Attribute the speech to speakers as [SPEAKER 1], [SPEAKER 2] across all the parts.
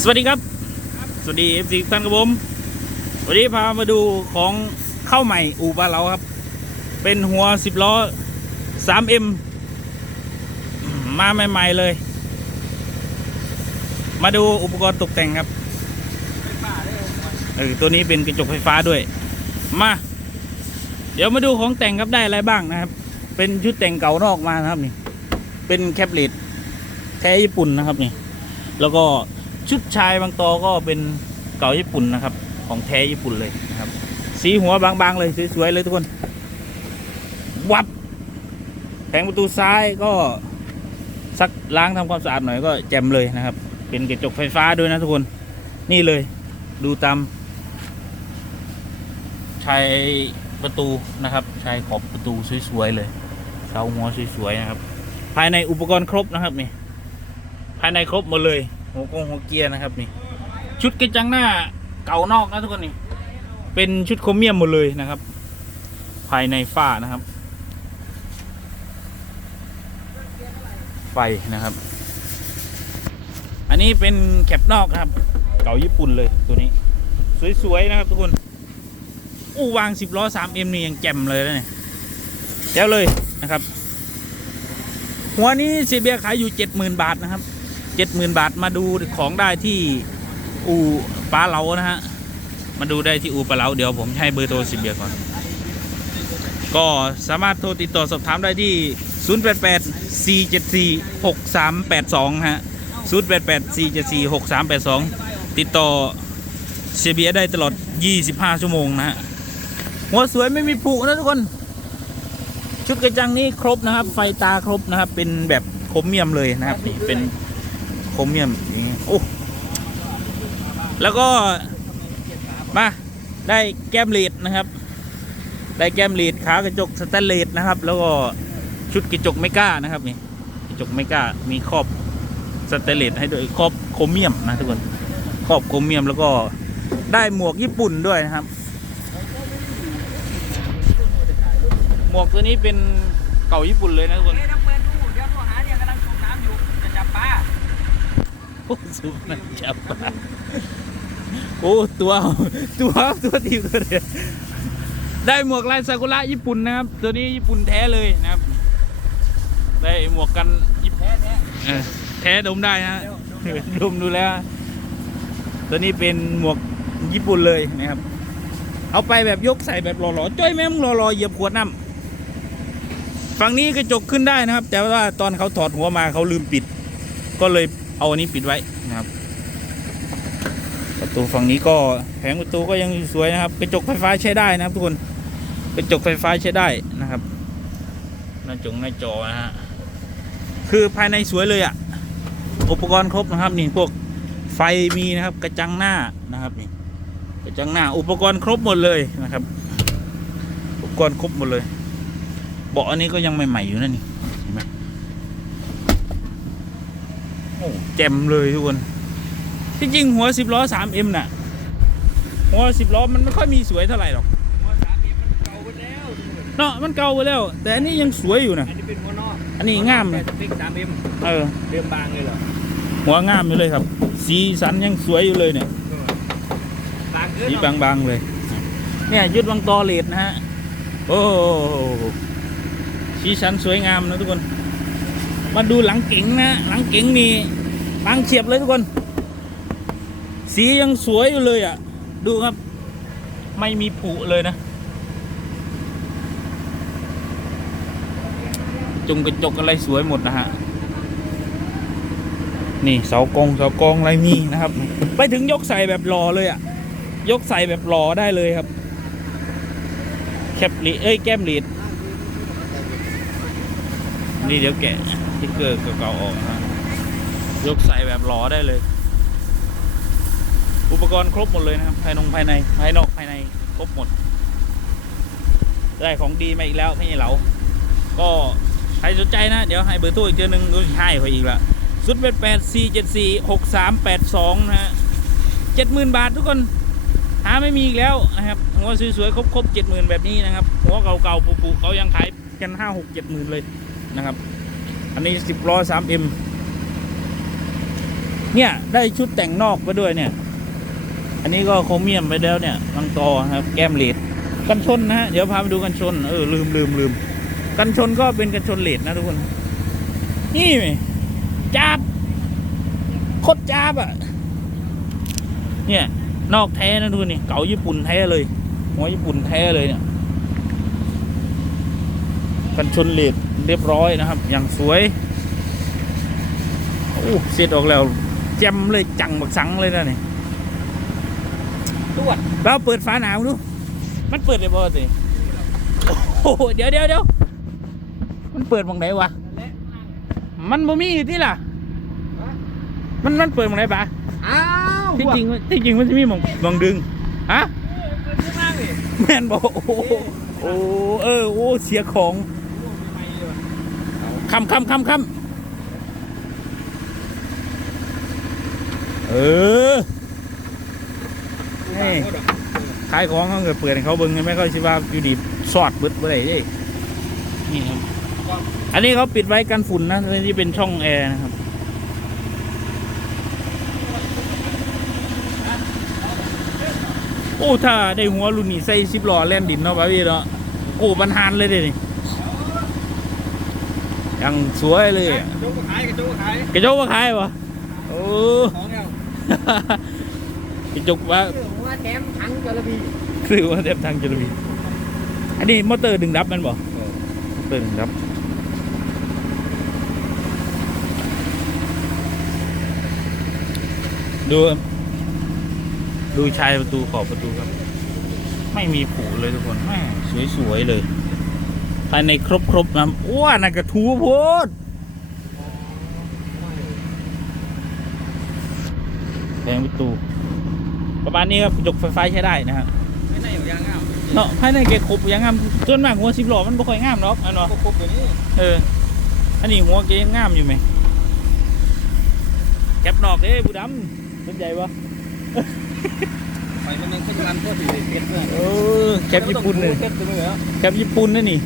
[SPEAKER 1] สวัสดีครับ สวัสดีเอฟซีท่านครับผม วันนี้พามาดูของเข้าใหม่อู่บ้าเราครับ เป็นหัวสิบล้อ 3M มาใหม่ ๆ เลย มาดูอุปกรณ์ตกแต่งครับเออตัวนี้เป็นกระจกไฟฟ้าด้วย มา เดี๋ยวมาดูของแต่งครับได้อะไรบ้างนะครับ เป็นชุดแต่งเก่านอกมานะครับนี่ เป็นแคปเลตแท้ญี่ปุ่นนะครับนี่ แล้วก็ ชุดชายบางตอก็เป็นเก่าญี่ปุ่นนะครับ ของแท้ญี่ปุ่นเลยนะครับ สีหัวบางๆเลยสวยๆเลยทุกคน วับแผงประตูซ้ายก็ซักล้างทำความสะอาดหน่อยก็แจ่มเลยนะครับ เป็นกระจกไฟฟ้าด้วยนะทุกคน นี่เลยดูตามชายประตูนะครับชายขอบประตูสวยๆเลยเสาหัวสวยๆนะครับ ภายในอุปกรณ์ครบนะครับนี่ภายในครบหมดเลย หัวกงหัวเกียร์นะครับนี่ชุดกระจังหน้าเก่านอกนะทุกคนนี่เป็นชุดโครเมียมหมดเลยนะครับ ภายในฝ้านะครับ ไฟนะครับ อันนี้เป็นแคปนอกนะครับ เก่าญี่ปุ่นเลยตัวนี้ สวยๆนะครับทุกคนอู้วางสิบล้อ 3M นี่ยังแจ่มเลยนะเนี่ยแจ๋วเลยนะครับ หัวนี้เสียเบียขายอยู่เจ็ดหมื่นบาทนะครับ เจ็ดหมื่นบาทมาดูของได้ที่อู่ปลาเหลานะฮะ มาดูได้ที่อู่ปลาเหลาเดี๋ยวผมให้เบอร์โทรสียเบียร์ก่อน ก็สามารถโทรติดต่อสอบถามได้ที่ 088 474 6382 ฮะ 088 474 6382 ติดต่อเสียเบียได้ตลอด 25 ชั่วโมงนะฮะ หัวสวยไม่มีผุนะทุกคน ชุดกระจังนี้ครบนะครับ ไฟตาครบนะครับ เป็นแบบครเมียมเลยนะครับ นี่เป็น ครเมียมอย่างงี้โอ้แล้วก็มาได้แก้มเลดนะครับ ได้แก้มเลดขากระจกสแตนเลสนะครับ แล้วก็ชุดกระจกไม่กล้านะครับนี่กระจกไม่กล้ามีครอบสแตนเลสให้ด้วยครอบโครเมียมนะทุกคนครอบโครเมียมแล้วก็ได้หมวกญี่ปุ่นด้วยนะครับ หมวกตัวนี้เป็นเก่าญี่ปุ่นเลยนะทุกคน
[SPEAKER 2] สุนั
[SPEAKER 1] นจับปลาโอ้ตัวตัวตัวทีมตัวเดียได้หมวกลายซากุระญี่ปุ่นนะครับ ตัวนี้ญี่ปุ่นแท้เลยนะครับ ได้หมวกกันญี่ปุ่น
[SPEAKER 2] แท้แท้
[SPEAKER 1] แท้ดมได้ฮะดมดูแล้ว ตัวนี้เป็นหมวกญี่ปุ่นเลยนะครับ เอาไปแบบยกใส่แบบหล่อๆจ้อยแม่งหล่อๆเหยียบขวดน้ำฝั่งนี้กระจกขึ้นได้นะครับ แต่ว่าตอนเขาถอดหัวมาเขาลืมปิด ก็เลย เอาอันนี้ปิดไว้นะครับ ประตูฝั่งนี้ก็แผงประตูก็ยังสวยนะครับกระจกไฟฟ้าใช้ได้นะครับ ทุกคนกระจกไฟฟ้าใช้ได้นะครับหน้าจงหน้าจอนะฮะคือภายในสวยเลยอะ่ะอุปกรณ์ครบนะครับนี่พวกไฟมีนะครับกระจังหน้านะครับนี่กระจังหน้า อุปกรณ์ครบหมดเลยนะครับ อุปกรณ์ครบหมดเลยเบาะอันนี้ก็ยังใหม่ๆอยู่นั่นนี่เห็นไหม โอ้แจ่มเลยทุกคน ที่จริงหัวสิบล้อ 3M น่ะ หัวสิบล้อมันไม่ค่อยมีสวยเท่าไหร่หรอก
[SPEAKER 2] หัวสามเอ็มมันเก่าไปแล้วดูดิ
[SPEAKER 1] เนาะมันเก่าไปแล้ว แต่อันนี้ยังสวยอยู่นะ
[SPEAKER 2] อันนี้เป็นหัวนอก
[SPEAKER 1] อันนี้งามเลย
[SPEAKER 2] สเปคสามเอ็ม
[SPEAKER 1] เออ
[SPEAKER 2] เดิมบางเลยเหรอ
[SPEAKER 1] หัวงามอยู่เลยครับ สีสันยังสวยอยู่เลยเนี่ย
[SPEAKER 2] บางเกิน
[SPEAKER 1] สี
[SPEAKER 2] เนาะ
[SPEAKER 1] บางๆเลย เนี่ยยึดวังตอเลดนะฮะ โอ้โหสีสันสวยงามนะทุกคน มาดูหลังเก๋งนะหลังเก๋งนี่บางเฉียบเลยทุกคน สียังสวยอยู่เลยอะ ดูครับ ไม่มีผุเลยนะ จุงกระจกอะไรสวยหมดนะฮะ นี่เสากงเสากองอะไรมีนะครับ ไปถึงยกใส่แบบรอเลยอะ ยกใส่แบบรอได้เลยครับ แคปลีเอ้ยแก้มลีด นี่เดี๋ยวแกะติ๊กเกอร์เก่าๆออกนะยกใส่แบบรอได้เลย อุปกรณ์ครบหมดเลยนะครับภายนงภายในภายนอกภายในครบหมด ได้ของดีมาอีกแล้วพี่เหลาก็ใครสนใจนะ เดี๋ยวให้เบอร์โทรอีกเดือหนึ่งดูให้เขาอีกละสุดแปดแปดสี่เจ็ดสี่หกสามแปดสองนะฮะเจ็ดหมื่นบาททุกคนหาไม่มีอีกแล้วนะครับหัวสวยๆครบๆเจ็ดหมื่นแบบนี้นะครับหัวเก่าๆปุๆเขายังขายกันห้าหกเจ็ดหมื่นเลย นะครับ อันนี้สิบล้อสามเอ็มเนี่ยได้ชุดแต่งนอกไปด้วยเนี่ย อันนี้ก็โครเมียมไปแล้วเนี่ยลังตอครับ แก้มเลดกันชนนะฮะเดี๋ยวพาไปดูกันชนเออลืมลืมลืมกันชนก็เป็นกันชนเลดนะทุกคน นี่ไหมจับโคตรจับอะเนี่ยนอกแท้นะทุกคนนี่เก๋าญี่ปุ่นแท้เลยหัวญี่ปุ่นแท้เลยเนี่ย กันชนเลดเรียบร้อยนะครับ อย่างสวยโอ้เสร็จออกแล้วแจมเลยจังบักสังเลยนะนี่
[SPEAKER 2] ตรวจ
[SPEAKER 1] เราเปิดฝาหนาวดูมันเปิดได้บ่สิโอ้โหเดี๋ยวเดี๋ยวเดี๋ยวมันเปิดมองไหนวะ
[SPEAKER 2] และ
[SPEAKER 1] มันบ่มีที่ล่ะ มันมันเปิดมองไหนปะ
[SPEAKER 2] อ้าว
[SPEAKER 1] ที่จริงที่จริงมันจะมีมองมองดึงฮะ
[SPEAKER 2] เปิดข้างล่างดิ
[SPEAKER 1] แม่นบอกโอ้โหโอ้เออโอ้เสียของ คำคำคำคำเออนี่ขายของเขาเกิดเปิดให้เขาเบิ้งไม่ค่อยสิว่าอยู่ดีสอดบิดบ่ได้เด้นี่ครับ อันนี้เขาปิดไว้กันฝุ่นนะที่เป็นช่องแอร์นะครับโอ้ ถ้าได้หัวรุ่นนี้ใส่สิบล้อแล่นดินเนาะป้าพี่เนาะโอ้บรรหารเลยเด้นี่ ยังสวยเลยอะ
[SPEAKER 2] กระจกก็ขายกระจกก็ขาย
[SPEAKER 1] กระจกว่าขายวะโอ้
[SPEAKER 2] ของยัง
[SPEAKER 1] กระจกว่า
[SPEAKER 2] เรื่องว่าแถมถังกระบี่
[SPEAKER 1] คือว่าเทบทางจรบีอันนี้มอเตอร์ดึงดับแมันบ่มอเตอร์ดึงดับดูครับดูชายประตูขอบประตูครับ ไม่มีผูเลยทุกคนแม่สวยๆเลย ภายในครบๆนะว้านั่นกระทูโพดแผงประตู ประมาณนี้ครับกระจกไฟฟ้าใช้ได้นะครับ
[SPEAKER 2] ไม่ได้อยู่ยางงาม
[SPEAKER 1] เนาะภายในแกครบยังงามส่วนมากหัวสิบหล่อมันบ่ค่อยงามหรอกอันเนาะ
[SPEAKER 2] ครบๆตัวนี้
[SPEAKER 1] เอออันนี้หัวแกยังงามอยู่ไหมแคปนอกเอ้บูดำสนใจปะ
[SPEAKER 2] ไฟมันยังขึ้นรันโคตรดีเลยเพชรเนี่ย
[SPEAKER 1] เออแคปญี่ปุ่นเลย
[SPEAKER 2] เพชรตัวนี้เหรอ
[SPEAKER 1] แคปญี่ปุ่นนั่นนี่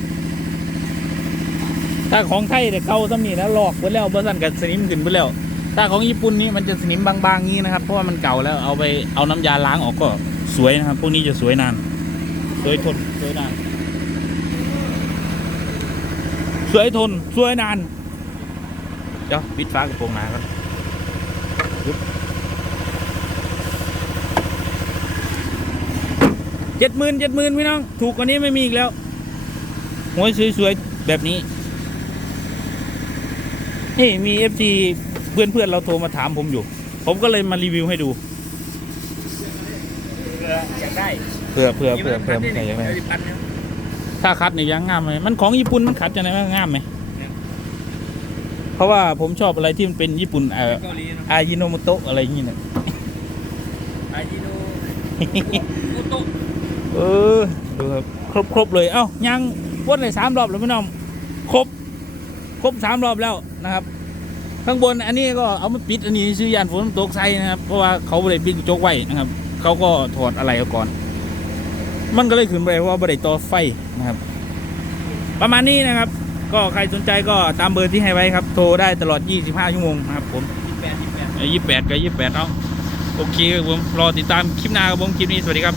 [SPEAKER 1] ถ้าของไทยเนี่ยเก่าซ้ำนี่นะลอกไปแล้วเบอร์สันกับสนิมขึ้นไปแล้ว ถ้าของญี่ปุ่นนี่มันจะสนิมบางๆงี้นะครับเพราะว่ามันเก่าแล้วเอาไปเอาน้ำยาล้างออกก็สวยนะครับ พวกนี้จะสวยนาน สวยทนสวยนาน สวยทนสวยนานเดี๋ยวปิดฟ้ากระโปรงหนากันเจ็ดหมื่นเจ็ดหมื่นพี่น้อง ถูกกว่านี้ไม่มีอีกแล้วหัวสวยๆแบบนี้ นี่มีเอฟซีเพื่อนเพื่อนๆเราโทรมาถามผมอยู่ ผมก็เลยมารีวิวให้ดู
[SPEAKER 2] อยากได้
[SPEAKER 1] เผื่อเผื่อเผื่อเผื่อใครอยากได้
[SPEAKER 2] พันเนี่ย
[SPEAKER 1] ถ้าคัดเนี่ยยังงามไหมมันของญี่ปุ่นมันขัดจะไหนมันงามไหมเพราะว่าผมชอบอะไรที่มันเป็นญี่ปุ่นเอ่อ
[SPEAKER 2] เกาหลีเนาะ
[SPEAKER 1] อายิโนโมโตะอะไรอย่างงี้เนี่ย
[SPEAKER 2] อาจิโนโมโตะ
[SPEAKER 1] เออดูครับครบครบเลยเอ้ายังวนเลยสามรอบแล้วพี่น้องครบครบสามรอบแล้ว นะครับ ข้างบนอันนี้ก็เอามาปิดอันนี้ซื้อยานฝนตกใส่นะครับ เพราะว่าเขาไม่ได้ปิดกระจกไว้นะครับ เขาก็ถอดอะไรก่อน มันก็เลยขึ้นไปเพราะว่าไม่ได้ต่อไฟนะครับ ประมาณนี้นะครับ ก็ใครสนใจก็ตามเบอร์ที่ให้ไว้ครับ โทรได้ตลอด 25 ชั่วโมงนะครับผม
[SPEAKER 2] ยี่แปดยี่แปด
[SPEAKER 1] ยี่สิบแปดกับยี่สิบแปดเอาโอเคครับผมรอติดตามคลิปหน้าครับผมคลิปนี้สวัสดีครับ